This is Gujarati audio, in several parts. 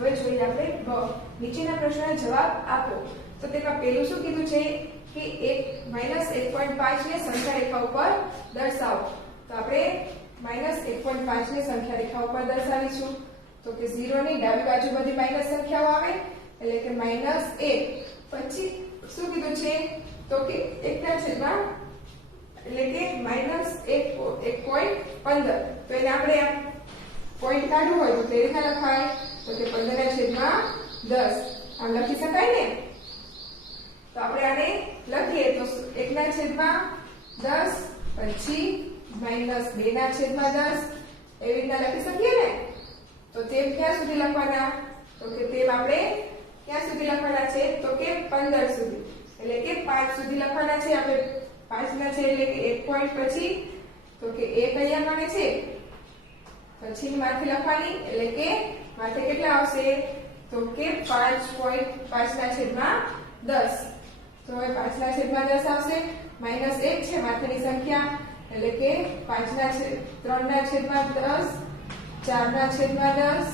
હવે જોઈએ આપણે બ નીચેના પ્રશ્નના જવાબ આપો। તો તેમાં પહેલું શું કીધું છે કે 1-1.5 ને સંખ્યા રેખા ઉપર દર્શાવો। તો આપણે -1.5 ને સંખ્યા રેખા ઉપર દર્શાવીશું। તો કે 0 ની ડાબી બાજુ બધી માઈનસ સંખ્યાઓ આવે એટલે કે -1। પછી શું કીધું છે તો કે 1 ના છેદમાં એટલે કે -1.15। તો એને આપણે પોઈન્ટ કાઢવું હોય તો કેવી રીતના લખાય તો કે 15/10 આમ લખી શકાય ને। તો આપણે આને લખીએ તો 1/10 પછી -2/10 એવી રીતના લખી શકીએ ને। તો તેમ ક્યાં સુધી લખવાના તો કે તેમ આપણે ક્યાં સુધી લખવાના છે તો કે 15 સુધી એટલે કે 5 સુધી લખવાના છે। આપણે 5 ના છે એટલે કે 1 પોઈન્ટ પછી તો કે 1 અહીંયા મળે છે પછી માથે લખવાની એટલે કે માથે કેટલા આવશે તો કે 5.5/10। તો હવે 5/10 આવશે -1 છે માથેની સંખ્યા એટલે કે 3/10 4/10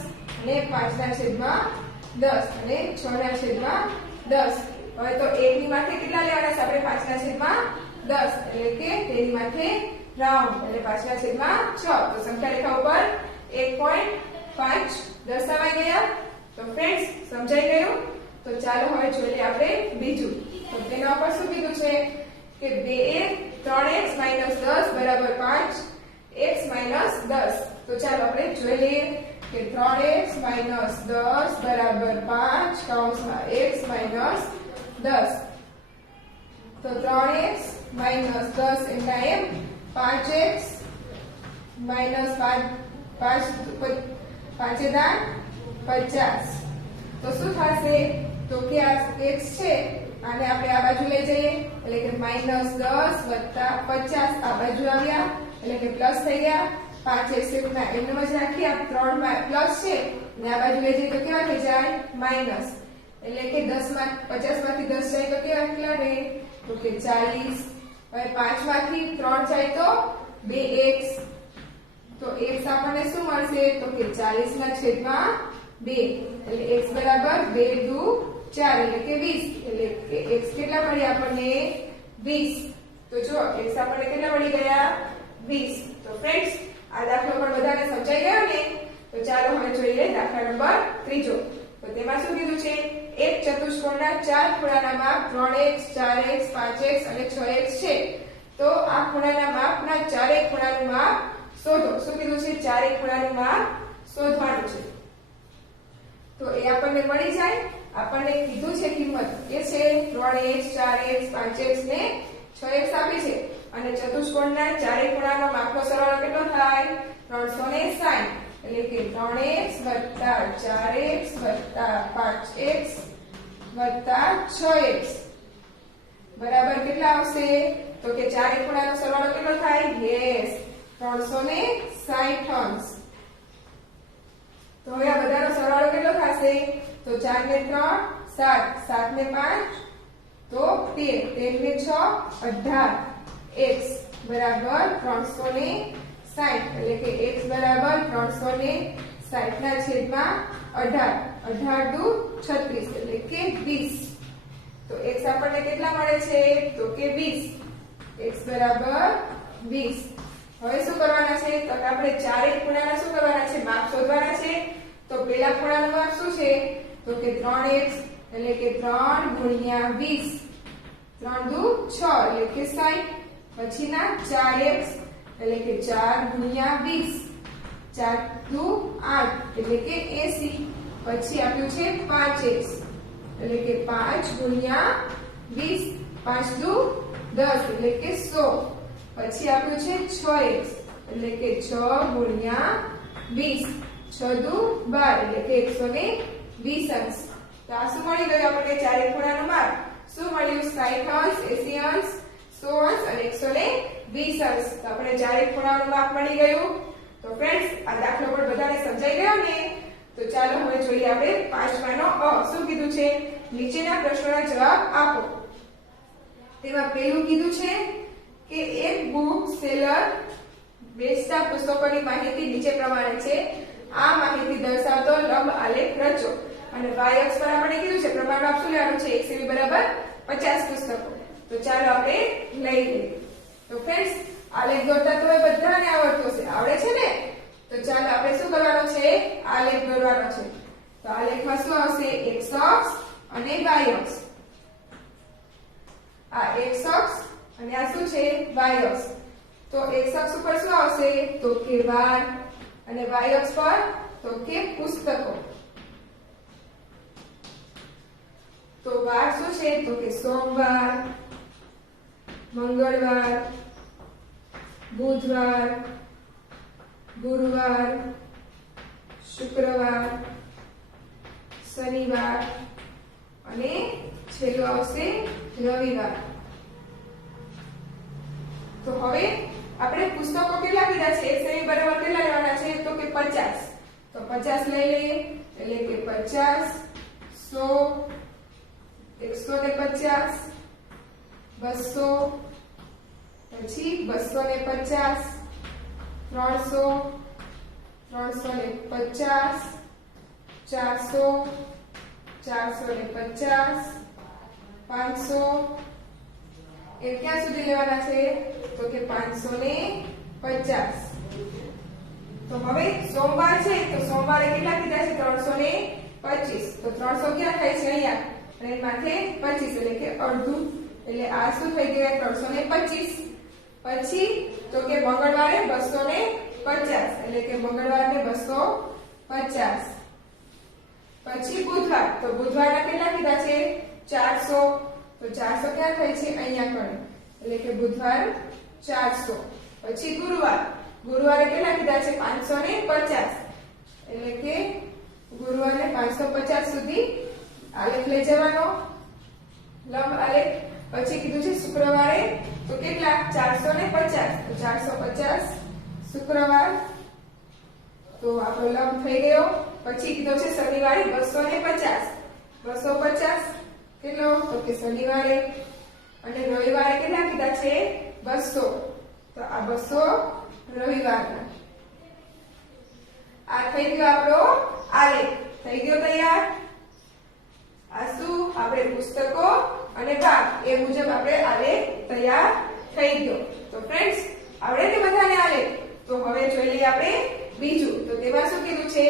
અને 5/10 અને 6/10। હવે તો 1 ની માથે કેટલા લેવાના છે આપણે 5/10 એટલે કે તેની માથે રાઉન્ડ એટલે 5/6। તો સંખ્યા રેખા ઉપર 1.5 દર્શાવાઈ ગયા। તો ફ્રેન્ડ્સ સમજાઈ ગયું। તો ચાલો હવે જોઈ લઈએ આપણે બીજું। તો તેના ઉપર શું કીધું છે કે 3x - 10 = 5 x - 10। તો ચાલો આપણે જોઈ લઈએ કે 3x - 10 = 5 કૌંસમાં x - 10। તો 3x - 10 એમના એમ 5x - 5 તો શું થશે તો કે આ x છે આને આપણે આ બાજુ લઈ જઈએ એટલે કે -10 + 50 આ બાજુ આવ્યા એટલે કે પ્લસ થઈ ગયા। 5x ના એમનેમ જ રાખી આ 3 માં પ્લસ છે ને આ બાજુ લઈ જઈએ તો કેવા થઈ જાય માઈનસ એટલે કે 10 માં 50 માંથી 10 જાય તો કેવા કેટલા રહે તો કે 40। હવે 5 માંથી 3 જાય તો 2x। તો x આપણને શું મળશે તો કે 40/2 એટલે x બરાબર 2 દુ 4 એટલે કે 20 એટલે કે x કેટલા મળ્યા આપણને 20। તો જો x આપણને કેટલા મળી ગયા 20। તો ફ્રેન્ડ્સ આ દાખલો પણ બધાને સમજાઈ ગયો ને। તો ચાલો હવે જોઈએ દાખલા નંબર 3। તો તેમાં શું કીધું છે એક ચતુષ્કોણના 4 ખૂણાના માપ 3x 4x 5x અને 6x છે। તો આ ખૂણાના માપના ચારેય ખૂણાનું માપ શોધો। શું કીધું છે ચારેય ખૂણાનું માપ શોધવાનું છે। તો એ આપણને મળી જાય। આપણને કીધું છે કિંમત કે છે 3x 4x 5x ને 6x આપી છે અને ચતુષ્કોણના ચારેય ખૂણાનો માપનો સરવાળો કેટલો થાય 360 એટલે કે 3x + 4x + 5x + 6x બરાબર કેટલા આવશે તો કે ચારેય ખૂણાનો સરવાળો કેટલો થાય યસ 360 અંશ। તો હવે આ બધાનો સરવાળો કેટલો થશે તો 4 ને 3 7 7 ને 5 તો 13 13 ને 6 18 x બરાબર 360 એટલે કે x બરાબર 360/18 18 દુ 36 એટલે કે 20। તો x આપણને કેટલા મળે છે તો કે 20 x બરાબર 20। હવે શું કરવાના છે તો આપણે ચારેય ખૂણાના શું કરવાના છે માપ શોધવાના છે। તો પહેલા ખૂણાનું માપ શું છે તો કે 3x એટલે કે 3 × 20 3 દુ 6 એટલે કે 60 પછીના 4x એટલે કે 4 × 20 4 દુ 8 એટલે કે 80 પછી આપ્યું છે 5x એટલે કે 5 × 20 5 દુ 10 એટલે કે 100 પછી આપ્યું છે 6x એટલે કે 6 × 20 6 દુ 12 એટલે કે 120 અંશ। તો આ શું મળી ગયું આપણને ચારેય ખૂણાનું માપ શું મળ્યું 60 અંશ 80 અંશ 100 અંશ અને 120 અંશ। તો આપણે ચારેય ખૂણાનું માપ મળી ગયું। તો ફ્રેન્ડ્સ આ દાખલો પણ બધાને સમજાઈ ગયો ને। તો ચાલો હવે જોઈએ આપણે પાંચમાનો અ શું કીધું છે નીચેના પ્રશ્નોના જવાબ આપો। તેમાં પહેલું કીધું છે કે એક બુક સેલર વેચતા પુસ્તકોની માહિતી નીચે પ્રમાણે છે। આ માહિતી દર્શાવતો લંબ આલેખ રચો. અને y અક્ષ પર આપણે કીધું છે પ્રમાણ માપ શું લેવાનું છે 1 સેમી બરાબર 50 પુસ્તકો. તો ચાલો આપણે લઈ લઈએ. તો ફ્રેન્ડ્સ આલેખ દોરતા તો બધાને આવડતો છે, આવડે છે ને? તો ચાલો આપણે શું કરવાનું છે? આલેખ દોરવાનો છે. તો આલેખમાં શું આવશે? x અક્ષ અને y અક્ષ. આ x અક્ષ અને આ શું છે? y અક્ષ. તો x અક્ષ ઉપર શું આવશે? તો કે વાર, અને y અક્ષ પર તો કે પુસ્તકો. તો વાર શું છે? તો કે સોમવાર, મંગળવાર, બુધવાર, ગુરુવાર, શુક્રવાર, શનિવાર અને છેલ્લું આવશે રવિવાર. તો હવે આપણે પુસ્તકો કેટલા કીધા છે? 1 સેમી બરાબર કેટલા લેવાના છે? તો કે 50. તો 50 લઈ લઈએ, એટલે કે 50, 100, 150, 200, પછી 250, 300, 350, 400, 450, 500. એ ક્યાં સુધી લેવાના છે? તો કે 550. તો હવે સોમવાર છે, તો સોમવારે કેટલા કીધા છે? 325. તો 300 ક્યાં થાય છે? અહીંયા, અને માથે 25 એટલે કે અડધું. એટલે આ શું થઈ ગયું? 325. પછી તો કે મંગળવારે 250 એટલે કે મંગળવારે 250. પછી બુધવાર, તો બુધવારના કેટલા કીધા છે? 400. તો 400 ક્યાં થાય છે? અહીંયા કણે, એટલે કે બુધવાર 400. પછી ગુરુવાર, ગુરુવારે કેટલા કીધા છે? 550 એટલે કે ગુરુવારે 550 સુધી આલેખ લઈ જવાનો, લંબ આલેખ. પછી કીધું છે શુક્રવારે, તો કેટલા? 450. તો 450 શુક્રવાર. તો આપણો લંબ થઈ ગયો. પછી કીધું છે શનિવારે 250. 250 કેટલો? તો કે શનિવારે. અને રવિવારે કેટલા કીધા છે? 200. તો આ 200 રવિવારના. આ થઈ ગયો આપણો આલેખ. થઈ ગયો તૈયાર? આ શું? આપણે પુસ્તકો અને ભાગ એ મુજબ આપણે આલેખ તૈયાર થઈ ગયો. તો ફ્રેન્ડ્સ આવડે ને બધાને આલેખ? તો હવે જોઈ લઈએ આપણે બીજું. તો તેમાં શું કીધું છે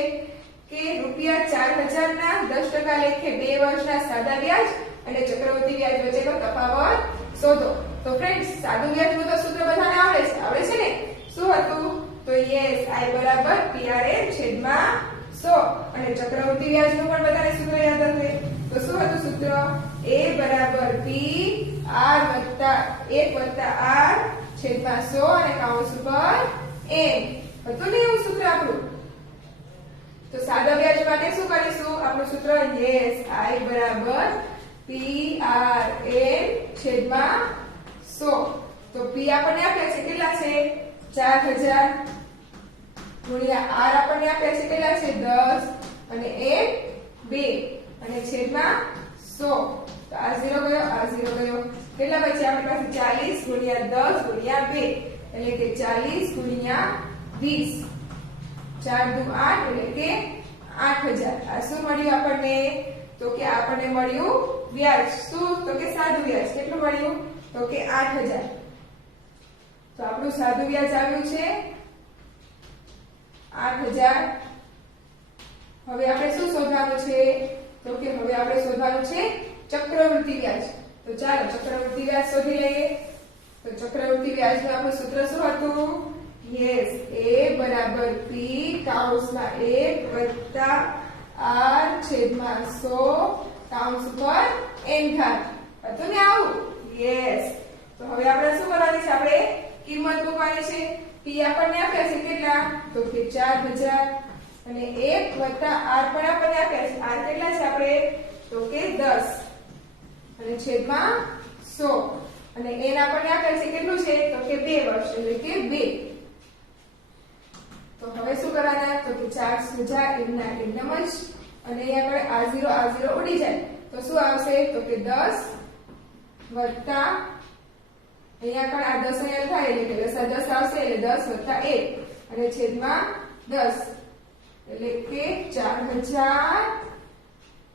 કે ₹4000 ના 10% લેખે 2 વર્ષના સાદા વ્યાજ અને ચક્રવૃદ્ધિ વ્યાજ વચ્ચેનો તફાવત શોધો. તો ફ્રેન્ડ્સ સાદું વ્યાજનું તો સૂત્ર બધાને આવડે છે, આવડે છે ને? શું હતું? તો યસ, I બરાબર PRN છેદમાં 100. અને ચક્રવૃદ્ધિ વ્યાજનું પણ બધાને સૂત્ર યાદ હશે. તો શું હતું સૂત્ર? A બરાબર P R વત્તા 1 વત્તા R છેદમાં 100 અને કૌંસ ઉપર M. હતું ને એવું સૂત્ર આપણું? તો સાદા વ્યાજ માટે શું કરીશું? આપણું સૂત્ર યસ, I બરાબર P R N છેદમાં 100. તો P આપણને આપ્યા છે કેટલા છે? 4000 ગુણ્યા R આપણને આપ્યા છે કેટલા છે? 10 અને M 2 અને છેદમાં 100. તો આ 0 ગયો, આ 0 ગયો. કેટલા બચ્યા આપણી પાસે? 40 ગુણ્યા 10 ગુણ્યા 2 એટલે કે 40 ગુણ્યા 20. 4 દુ 8 એટલે કે 8000. આ શું મળ્યું આપણને? તો કે આપણને મળ્યું વ્યાજ. શું? તો કે સાદું વ્યાજ. કેટલું મળ્યું? તો કે 8000. તો આપણું સાદું વ્યાજ આવ્યું છે 8000. હવે આપણે શું શોધવાનું છે? તો કે હવે આપણે શોધવાનું છે ચક્રવૃદ્ધિ વ્યાજ. તો ચાલો ચક્રવૃદ્ધિ વ્યાજ શોધી લઈએ. તો ચક્રવૃદ્ધિ વ્યાજનું આપણું સૂત્ર શું હતું? યસ, A બરાબર P કૌંસમાં 1 વત્તા R છેદમાં 100 કૌંસ ઉપર N ઘાત. હતું ને આવું? યસ. તો હવે આપણે શું કરવાની છે? આપણે કિંમત મૂકવાની છે. P આપણને આપ્યા છે કેટલા? તો કે 4000 અને 1 વત્તા R પણ આપણને આપ્યા છે. R કેટલા છે આપણે? તો કે 10 અને છેદમાં 100 અને N આપણને આપ્યા છે કેટલું છે? તો કે 2 વર્ષ એટલે કે 2. તો હવે શું કરવાના? તો કે 4000 એમના એમનામ જ, અને અહીંયા આગળ આ 0 ઉડી જાય તો શું આવશે? તો કે 10 વત્તા અહીંયા આગળ આ 10 અહીંયા થાય એટલે કે 10 આવશે એટલે 10 વત્તા 1 અને છેદમાં 10 એટલે કે 4000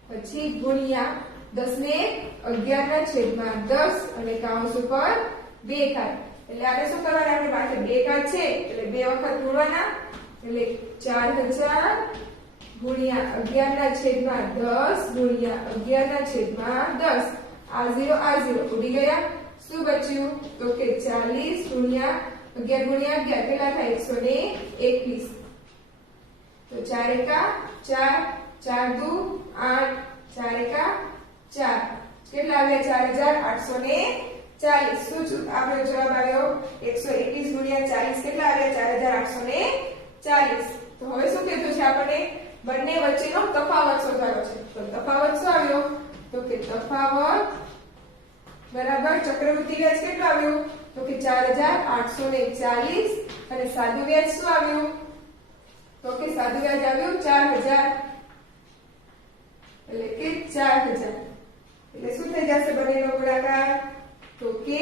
પછી ગુણ્યા 10 ને 11 ના છેદમાં 10 અને કૌંસ ઉપર 2 ઘાત એટલે આપણે શું કરવાનું આપણી પાસે 2 ઘાત છે એટલે 2 વખત ગુણવાના એટલે 4000 ગુણ્યા 11 ના છેદમાં 10 ગુણ્યા 11 ના છેદમાં 10 આ 0 ઉડી ગયા શું બચ્યું તો કે 40 ગુણ્યા 11 ગુણ્યા 11 કેટલા થાય 121 તો 4 એકા 4 4 દુ 8 4 એકા 4 કેટલા આવ્યા 4840 શું આપણો જવાબ આવ્યો 121 ગુણ્યા 40 કેટલા આવ્યા 4840 તો હવે શું કીધું છે આપણે બંને વચ્ચેનો તફાવત શોધવાનો છે તો તફાવત શું આવ્યો તો કે તફાવત બરાબર ચક્રવૃદ્ધિ વ્યાજ કેટલું આવ્યું તો કે 4840 અને સાદું વ્યાજ શું આવ્યું તો કે સાદું વ્યાજ આવ્યું 4000 એટલે કે 4000 એટલે શું થઈ જશે બંનેનો ગુણાકાર તો કે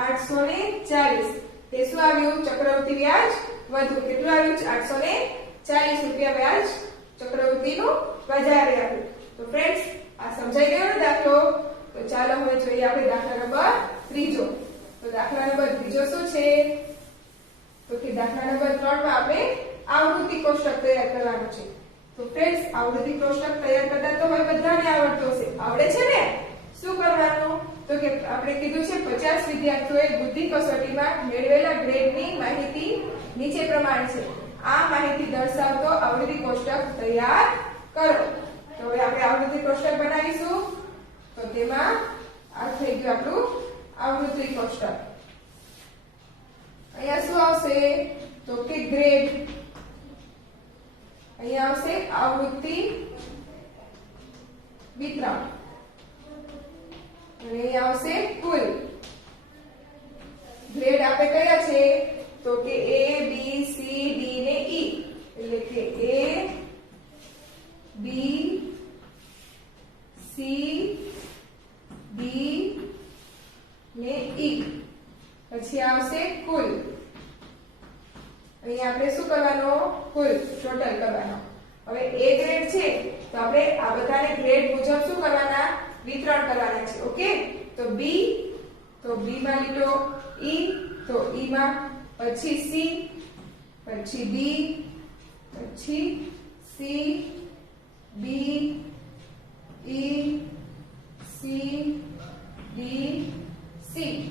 840 તે શું આવ્યું ચક્રવૃદ્ધિ વ્યાજ વધુ કેટલું આવ્યું 840 રૂપિયા વ્યાજ ચક્રવૃદ્ધિનું વધારે આવ્યું તો ફ્રેન્ડ્સ આ સમજાઈ ગયો ને દાખલો તો ચાલો હવે જોઈએ આપણે દાખલા નંબર 3 તો દાખલા નંબર 3 શું છે તો કે દાખલા નંબર 3 માં આપણે આવૃત્તિ કોષ્ટક તૈયાર કરવાનું છે તો ફ્રેન્ડ્સ આવૃત્તિ કોષ્ટક તૈયાર કરતા તો હવે બધાને આવડતો હશે આવડે છે ને શું કરવાનું તો કે આપણે કીધું છે 50 વિદ્યાર્થીઓએ બુદ્ધિ કસોટીમાં મેળવેલા ગ્રેડની માહિતી નીચે પ્રમાણે છે આ માહિતી દર્શાવતો આવૃત્તિ કોષ્ટક તૈયાર કરો તો હવે આપણે આવૃત્તિ કોષ્ટક બનાવીશું તો તેમાં આ થઈ ગયું આપણું આવૃત્તિ કોષ્ટક અહીંયા શું આવશે તો કે ગ્રેડ અહીંયા આવશે આવૃત્તિ વિતરણ અને અહીંયા આવશે કુલ ગ્રેડ આપણે કયા છે તો કે A B C D ને E એટલે કે A B C D ને E પછી આવશે કુલ અહીંયા આપણે શું કરવાનો કુલ ટોટલ કરવાનો હવે A ગ્રેડ છે તો આપણે આ બધાને ગ્રેડ મુજબ શું કરવાના વિતરણ કરવાના છે ઓકે તો B માં લીધો E તો E માં પછી C પછી B પછી C B E C D C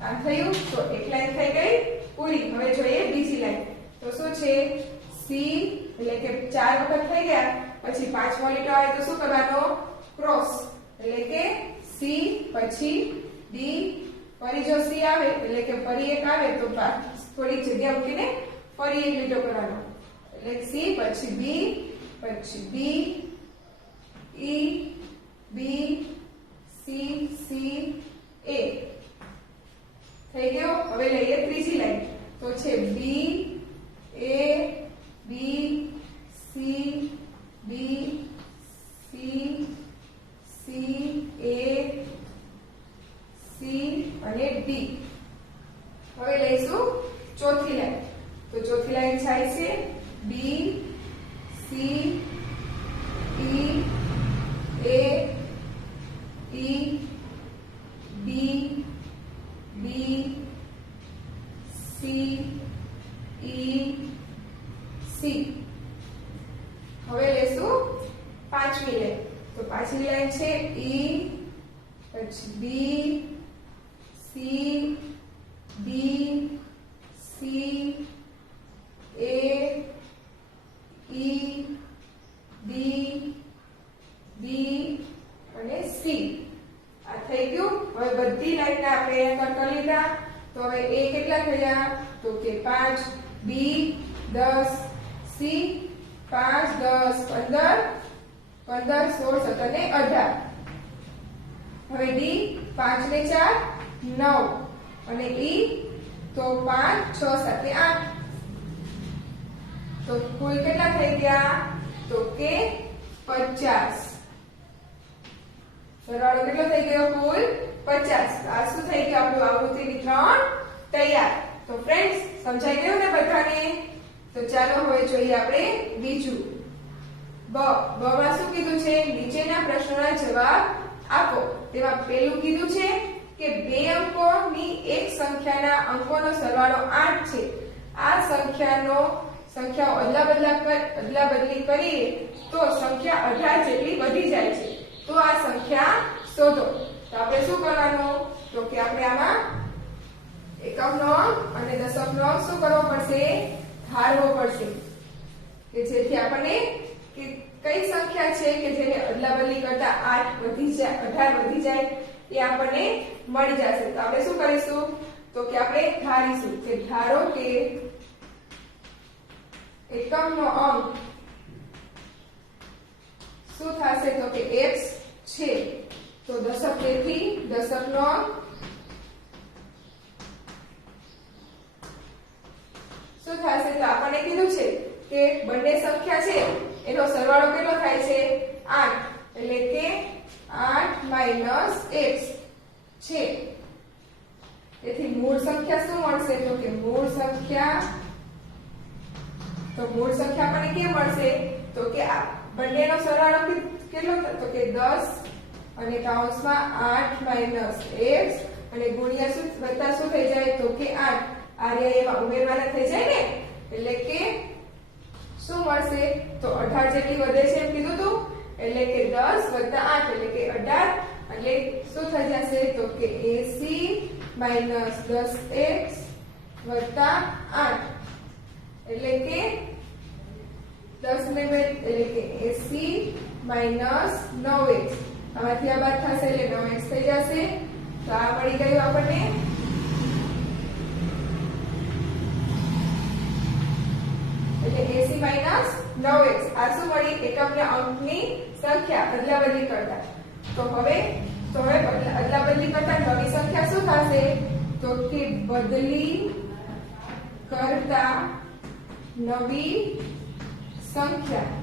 આ થયું તો એક લાઈન થઈ ગઈ પૂરી હવે જોઈએ બીજી લાઈન તો શું છે C એટલે કે 4 વખત થઈ ગયા પછી પાંચમો લીટો આવે તો શું કરવાનો ક્રોસ એટલે કે C પછી D ફરી જો C આવે એટલે કે ફરી એક આવે તો થોડી જગ્યા મૂકીને ફરી એક લીટો કરવાનો એટલે C પછી B પછી B E B C C A થઈ ગયો હવે લઈએ ત્રીજી લાઈન તો છે B A B C B C C A C અને D હવે લઈશું ચોથી લાઈન તો ચોથી લાઈન થાય છે B C E A E B B C E C હવે લેશું પાંચમી લાઈન તો પાંચમી લાઈન છે E પછી B C B C A E B B અને C આ થઈ ગયું હવે બધી લાઈનના આપણે અહીંયા કરી લીધા તો હવે A કેટલા થયા તો કે 5 B 10 C 5 10 15 15 16 17 ને 18 હવે D 5 ને 4 9 અને E તો 5 6 7 ને 8 તો કુલ કેટલા થઈ ગયા તો કે 50 સરવાળો કેટલો થઈ ગયો કુલ 50 આ શું થઈ ગયું આપણું આવૃત્તિ વિતરણ તૈયાર તો ફ્રેન્ડ્સ સમજાઈ ગયું ને બધાને તો ચાલો હવે જોઈએ આપણે બીજું બમાં શું કીધું છે નીચેના પ્રશ્નોના જવાબ આપો તેમાં પહેલું કીધું છે કે બે અંકોની એક સંખ્યાના અંકોનો સરવાળો 8 છે આ સંખ્યાઓ અદલાબદલી કરીએ તો સંખ્યા 18 જેટલી વધી જાય છે તો આ સંખ્યા શોધો તો આપણે શું કરવાનું તો કે આપણે આમાં એકમનો અંક અને દશકનો અંક શું કરવો પડશે ધારવો પડશે કે જેથી આપણને કે કઈ સંખ્યા છે કે જેને અદલાબદલી કરતા 18 વધી જાય એ આપણને મળી જશે તો આપણે શું કરીશું તો કે આપણે ધારીશું કે ધારો કે એકમનો અંક શું થશે તો કે x છે તો દશક તેથી દશકનો અંક શું થશે તો આપણને કીધું છે કે બંને સંખ્યા છે એનો સરવાળો કેટલો થાય છે 8 એટલે કે 8 - x છે તેથી મૂળ સંખ્યા શું મળશે તો કે મૂળ સંખ્યા આપણને કેમ મળશે તો કે આ બંનેનો સરવાળો કેટલો તો કે 10 અને કૌંસમાં 8 - x અને ગુણ્યા શું વત્તા શું થઈ જાય તો કે 8 આર્યા એમાં ઉમેરવાના થઈ જાય ને એટલે કે શું મળશે તો 18 જેટલી વધે છે એમ કીધું તું એટલે કે 10 + 8 એટલે કે 18 એટલે શું થઈ જશે તો કે 80 - 10x + 8 એટલે કે 10 ને એટલે કે 80 - 9x આમાંથી આ બાદ થશે એટલે 9x થઈ જશે તો આ મળી ગયું આપણને એટલે 80 - 9x આ શું મળી એકમના અંકની સંખ્યા અદલાબદલી કરતા તો હવે અદલાબદલી કરતા નવી સંખ્યા શું થશે તો કે બદલી કરતા નવી સંખ્યા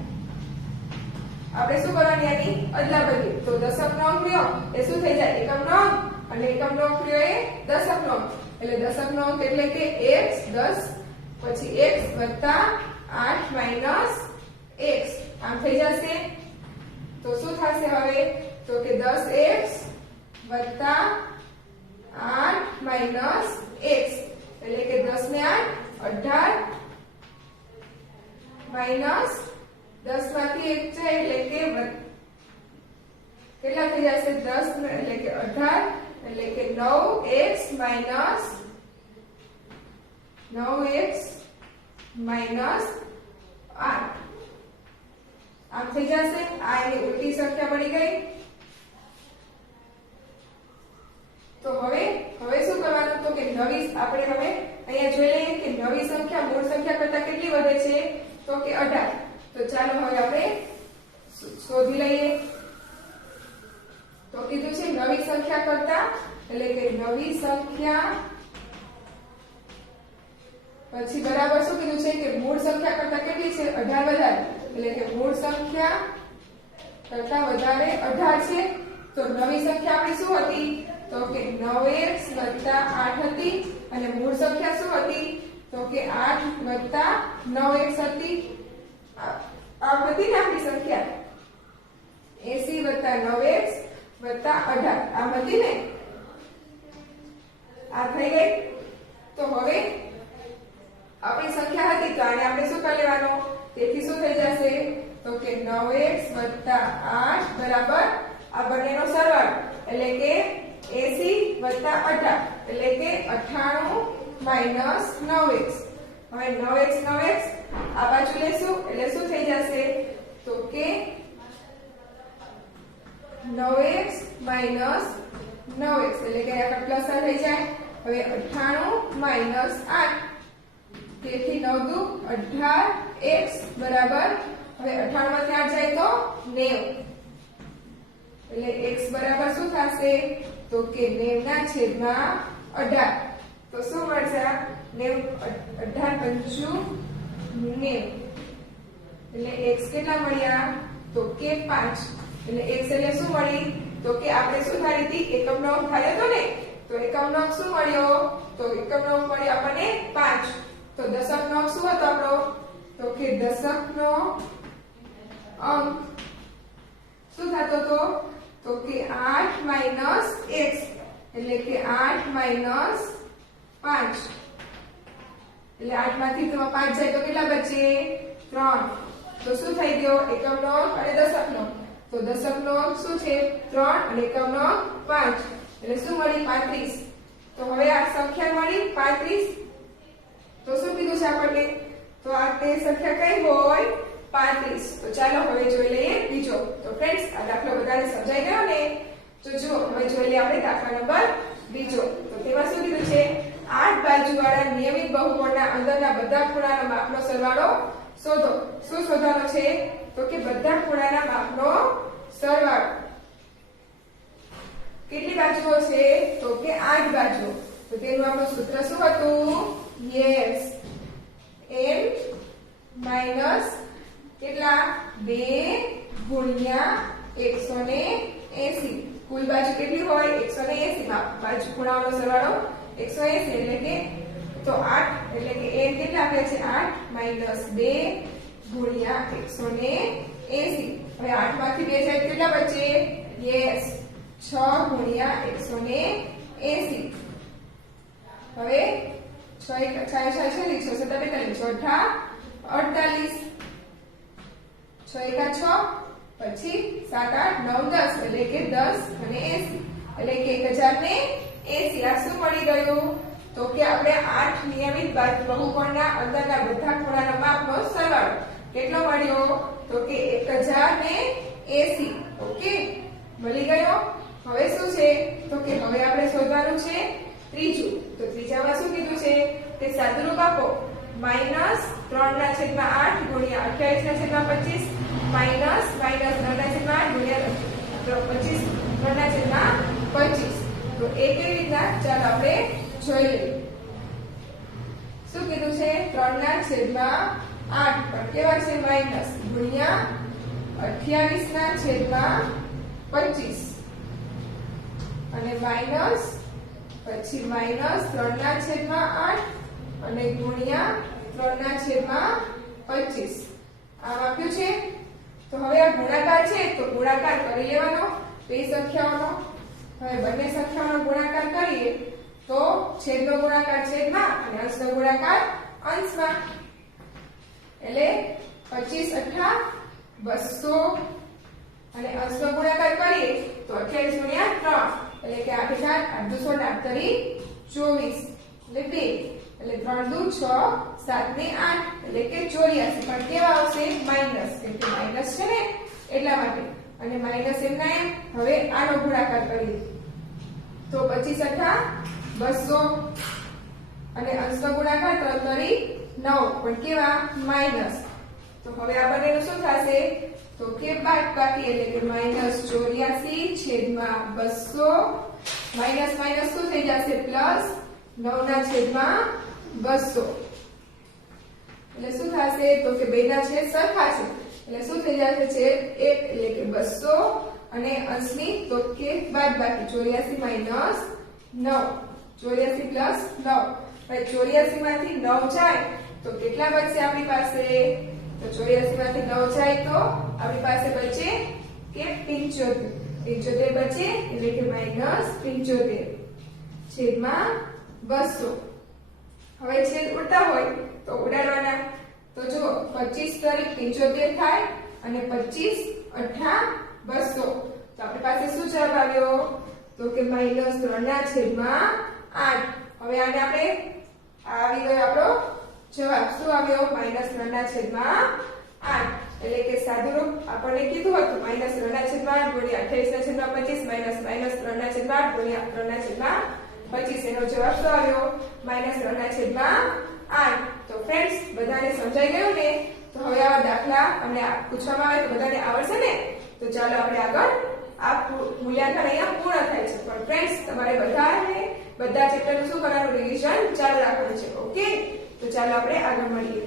આપણે શું કરવાની આની અદલાબદલી તો દશકનો અંક લ્યો એ શું થઈ જાય એકમનો અંક અને એકમનો અંક લ્યો એ દશકનો અંક એટલે દશકનો અંક એટલે કે x 10 પછી x + 8 - x આમ થઈ જશે તો શું થશે હવે તો કે 10x + 8 - x એટલે કે 10 ને 8 18 - 10 માંથી 1 જાય એટલે કે કેટલા થઈ જશે 10 એટલે કે 18 એટલે કે 9x - 8 આમ થઈ જશે આ એની ઉલટી સંખ્યા મળી ગઈ તો હવે શું કરવાનું તો કે નવી આપણે હવે અહીંયા જોઈ લઈએ કે નવી સંખ્યા મૂળ સંખ્યા કરતા કેટલી વધે છે તો કે 18 તો ચાલો હવે આપણે શોધી લઈએ તો કીધું છે નવી સંખ્યા કરતા એટલે કે નવી સંખ્યા પછી બરાબર શું કીધું છે કે મૂળ સંખ્યા કરતા કેટલી છે 18 વધારે એટલે કે મૂળ સંખ્યા કરતા વધારે 18 છે તો નવી સંખ્યા આપણી શું હતી તો કે 9x + 8 હતી અને મૂળ સંખ્યા શું હતી તો કે 8 + 9x હતી આ બધી ને આપણી સંખ્યા 80 + 9x + 18 આ બધી ને આ થઈ ગઈ તો હવે આપણી સંખ્યા હતી તો આને આપણે શું કરી લેવાનું તેથી શું થઈ જશે તો કે 9x + 8 બરાબર આ બંનેનો સરવાળો એટલે કે 80 + 18 એટલે કે 98 - 9x હવે 9x આ બાજુ લેશું એટલે શું થઈ જશે તો કે 9x - 9x એટલે કે આ પ્લસ થઈ જાય હવે 98 - 8 તેથી 9 દુ 18x બરાબર હવે 98 માંથી 8 જાય તો 90 એટલે x બરાબર શું થશે તો કે 90/18 તો શું મળશે 18 × 90 એટલે x કેટલા મળ્યા તો કે 5 એટલે x એટલે શું મળી તો કે આપણે શું ધારી હતી એકમનો અંક ધાર્યો તો ને તો એકમનો અંક શું મળ્યો તો એકમનો અંક મળ્યો આપણને 5 તો દશકનો અંક શું હતો આપણો દશકનો અંક શું થતો હતો? તો કે 8 માઇનસ x એટલે કે 8 માઇનસ 5 એટલે 8 માંથી 5 જાય તો કેટલા બચે? 3. તો શું થઈ ગયો? એકમનો અંક અને દશકનો. તો દશકનો અંક શું છે? 3 અને એકમનો અંક 5 એટલે શું મળી? 35. તો હવે આ સંખ્યા મળી 35. તો શું કીધું છે આપણને? તો આ તે સંખ્યા કઈ હોય? 35. તો ચાલો હવે જોઈ લઈએ બીજો. તો ફ્રેન્ડ્સ આ દાખલો બધાને સમજાઈ ગયો ને? તો જુઓ હવે જોઈ લઈએ આપણે દાખલા નંબર બીજો. તો તેમાં શું કીધું છે? 8 બાજુવાળા નિયમિત બહુકોણના અંદરના બધા ખૂણાના માપનો સરવાળો શોધો. શું શોધવાનો છે? તો કે બધા ખૂણાના માપનો સરવાળો. કેટલી બાજુઓ છે? તો કે 8 બાજુઓ. તો તેનું આપણું સૂત્ર શું હતું? યસ m માઈનસ કેટલા? 2 ગુણ્યા 180. કુલ બાજુ કેટલી હોય? 180. બાજુ ખૂણાઓનો સરવાળો 180 એટલે કે તો 8 એટલે કે n કેટલા આપે છે? 8 માઈનસ 2 ગુણ્યા 180. હવે 8 માંથી 2 જાય કેટલા બચે? યસ 6 ગુણ્યા 180. હવે 6 6 6 છેલ્લી 6 7 42 6 48 6 એકા 6 પછી 7 8 9 10 એટલે કે 10 અને 80 એટલે કે 1080. આ શું મળી ગયું? તો કે આપણે 8 નિયમિત બહુકોણના અંદરના બધા ખૂણાના માપનો સરવાળો કેટલો મળ્યો? તો કે 1080. ઓકે મળી ગયો. હવે શું છે? તો કે હવે આપણે શોધવાનું છે ત્રીજું. તો ત્રીજામાં શું કીધું છે? તે સાદુરૂપ આપો. માઈનસ 3/8 ગુણ્યા 28/25 માઈનસ 3/8 ગુણ્યા 25 3/25. તો એ કેવી રીતના? ચાલો આપણે જોઈ લઈએ. શું કીધું છે? 3/8 પણ કેવા છે? માઈનસ ગુણ્યા 28/25 અને માઈનસ પછી માઈનસ 3/8 અને ગુણ્યા 3/25. આમ આપ્યું છે. તો હવે આ ગુણાકાર છે તો ગુણાકાર કરી લેવાનો બે સંખ્યાઓનો. હવે બંને સંખ્યાઓનો ગુણાકાર કરીએ તો છેદનો ગુણાકાર છેદમાં અને અંશનો ગુણાકાર અંશમાં. એટલે 25 8 200 અને અંશનો ગુણાકાર કરીએ તો 28 ગુણ્યા 3 એટલે કે 8 8 8 24 એટલે 2 એટલે 3 દુ 6 7 ને 8 એટલે કે 84. પણ કેવા આવશે? માઈનસ. કેમ કે માઈનસ છે ને એટલા માટે. અને માઈનસ એમના એમ. હવે આનો ગુણાકાર કરીએ તો 25 8 200 અને અંશનો ગુણાકાર 3 9 પણ કેવા? માઈનસ. તો હવે આ બંનેનું શું થશે? તો કે બાદબાકી એટલે કે -84 છેદમાં 200 માઈનસ માઈનસ શું થઈ જશે? પ્લસ 9/200. એટલે શું થશે? તો કે બેના છેદ સરખા છે એટલે શું થઈ જશે? છેદ 1 એટલે કે 200 અને અંશની તો કે બાદબાકી 84 માઈનસ 9 84 પ્લસ 9. હવે 84 માંથી 9 જાય તો કેટલા બચશે આપણી પાસે? તો 84 માંથી 9 જાય તો આપણી પાસે બચે કે 75. 75 બચે એટલે કે -75 છેદમાં 200. હવે છેદ ઉડતા હોય તો ઉડાડવાના. તો જુઓ 25 તરીક 75 થાય અને 25 8 200. તો આપણી પાસે શું જવાબ આવ્યો? તો કે -3/8. હવે આને આપણે આવી ગયો આપણો જવાબ. શું આવ્યો? -3/8. એટલે કે સાદુરૂપ આપણને કીધું હતું -3/8 ગુણ્યા 28/25 માઈનસ -3/8 ગુણ્યા 3/25. એનો જવાબ શું આવ્યો? -3/8. તો ફ્રેન્ડ્સ બધાને સમજાઈ ગયું ને? તો હવે આવા દાખલા અમને પૂછવામાં આવે તો બધાને આવડશે ને? તો ચાલો આપણે આગળ આ મૂલ્યાંકન અહીંયા પૂર્ણ થાય છે. પણ ફ્રેન્ડ્સ તમારે બધા ચેપ્ટરનું શું કરવાનું? રિવિઝન ચાલુ રાખવાનું છે. ઓકે તો ચાલો આપણે આગળ મળીએ.